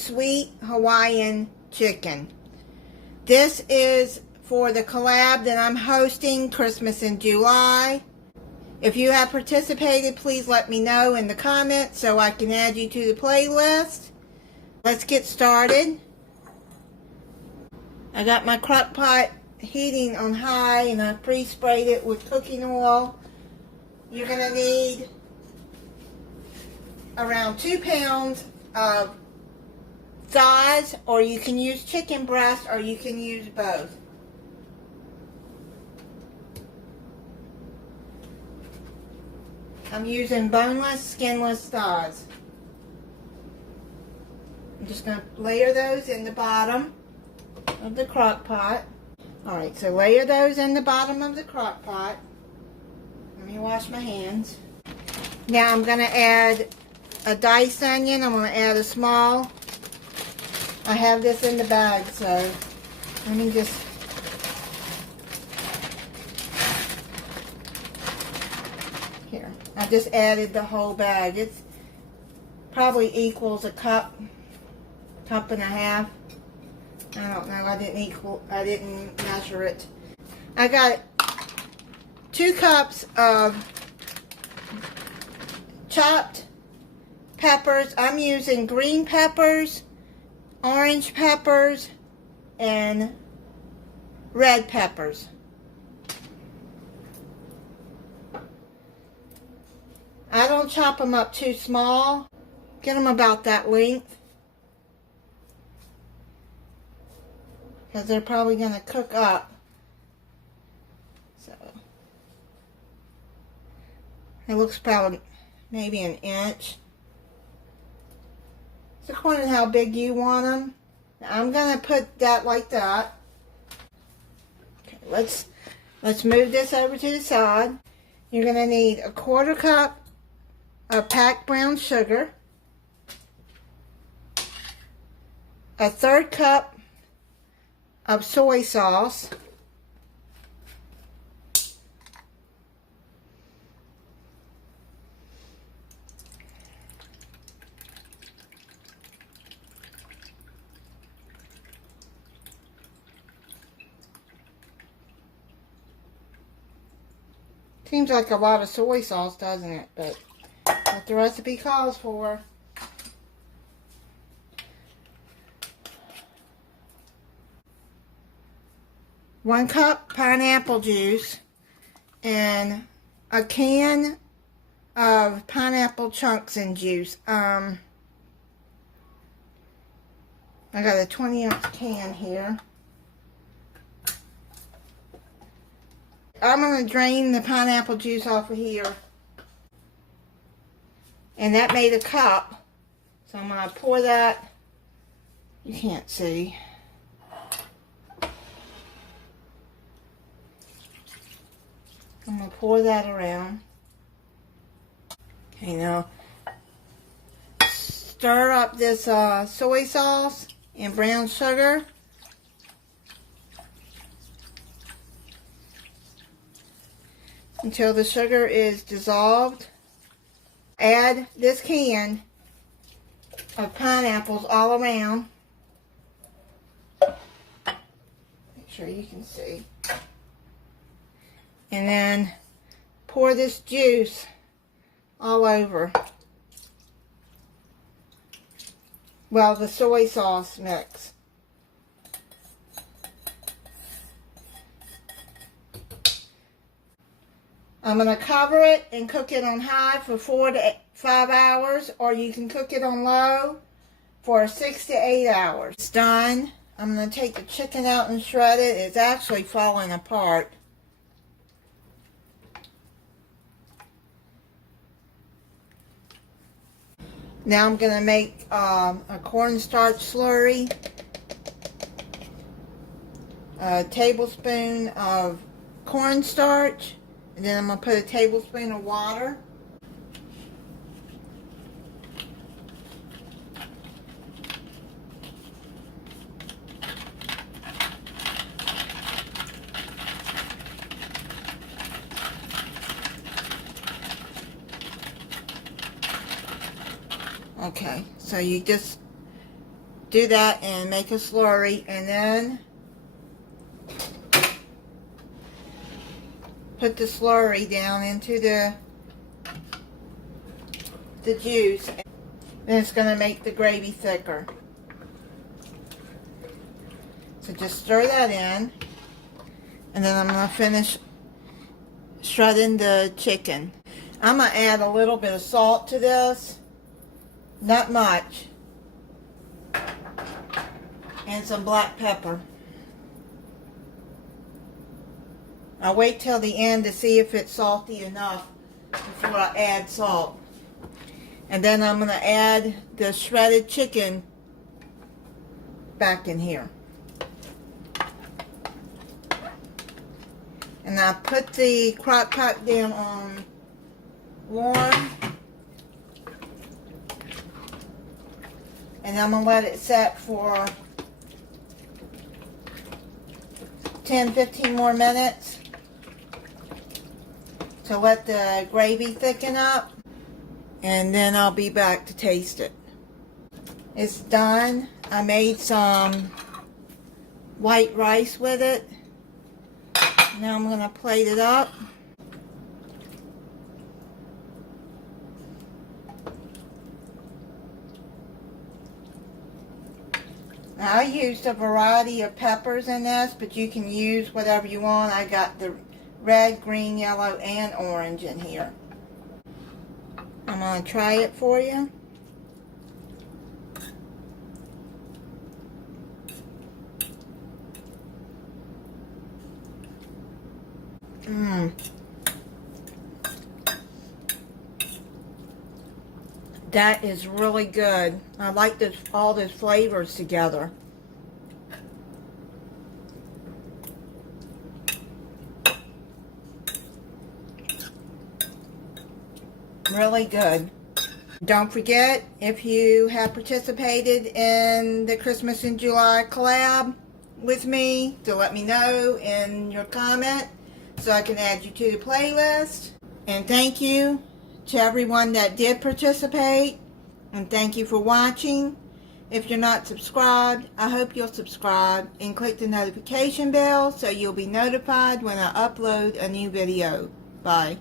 sweet Hawaiian chicken. This is for the collab that I'm hosting, Christmas in July. If you have participated, please let me know in the comments so I can add you to the playlist. Let's get started. I got my crock pot heating on high and I pre-sprayed it with cooking oil. You're going to need around 2 pounds of thighs, or you can use chicken breast, or you can use both. I'm using boneless, skinless thighs. I'm just going to layer those in the bottom of the crock pot. Alright, so layer those in the bottom of the crock pot. Let me wash my hands. Now I'm going to add a diced onion. I'm going to add a small. I have this in the bag, so let me just... Here, I just added the whole bag. It's probably equals a cup and a half. I don't know, I didn't measure it. I got 2 cups of chopped peppers. I'm using green peppers, orange peppers, and red peppers. I don't chop them up too small. Get them about that length, because they're probably going to cook up. So it looks probably maybe an inch. It's according to how big you want them. Now I'm going to put that like that. Okay, let's move this over to the side. You're going to need a 1/4 cup of packed brown sugar, a 1/3 cup of soy sauce, seems like a lot of soy sauce, doesn't it? But what the recipe calls for. One cup pineapple juice and a can of pineapple chunks and juice. I got a 20-ounce can here. I'm going to drain the pineapple juice off of here. And that made a cup. So I'm going to pour that. You can't see. I'm going to pour that around. Okay, now stir up this soy sauce and brown sugar. Until the sugar is dissolved. Add this can of pineapples all around. Make sure you can see. And then pour this juice all over. Well, the soy sauce mix. I'm going to cover it and cook it on high for 4 to 5 hours, or you can cook it on low for 6 to 8 hours. It's done. I'm going to take the chicken out and shred it. It's actually falling apart. Now I'm going to make a cornstarch slurry. A tablespoon of cornstarch. And then I'm going to put a tablespoon of water. Okay, so you just do that and make a slurry, and then put the slurry down into the juice. Then it's going to make the gravy thicker. So just stir that in, and then I'm going to finish shredding the chicken. I'm going to add a little bit of salt to this, not much, and some black pepper. I'll wait till the end to see if it's salty enough before I add salt. And then I'm going to add the shredded chicken back in here. And I put the crock pot down on warm. And I'm going to let it set for 10-15 more minutes to let the gravy thicken up. And then I'll be back to taste it. It's done. I made some white rice with it. Now I'm going to plate it up. Now, I used a variety of peppers in this, but you can use whatever you want. I got the red, green, yellow, and orange in here. I'm going to try it for you. That is really good. I like this, all those flavors together. Really good. Don't forget, if you have participated in the Christmas in July collab with me, to let me know in your comment so I can add you to the playlist. And thank you to everyone that did participate, and thank you for watching. If you're not subscribed, I hope you'll subscribe and click the notification bell so you'll be notified when I upload a new video. Bye.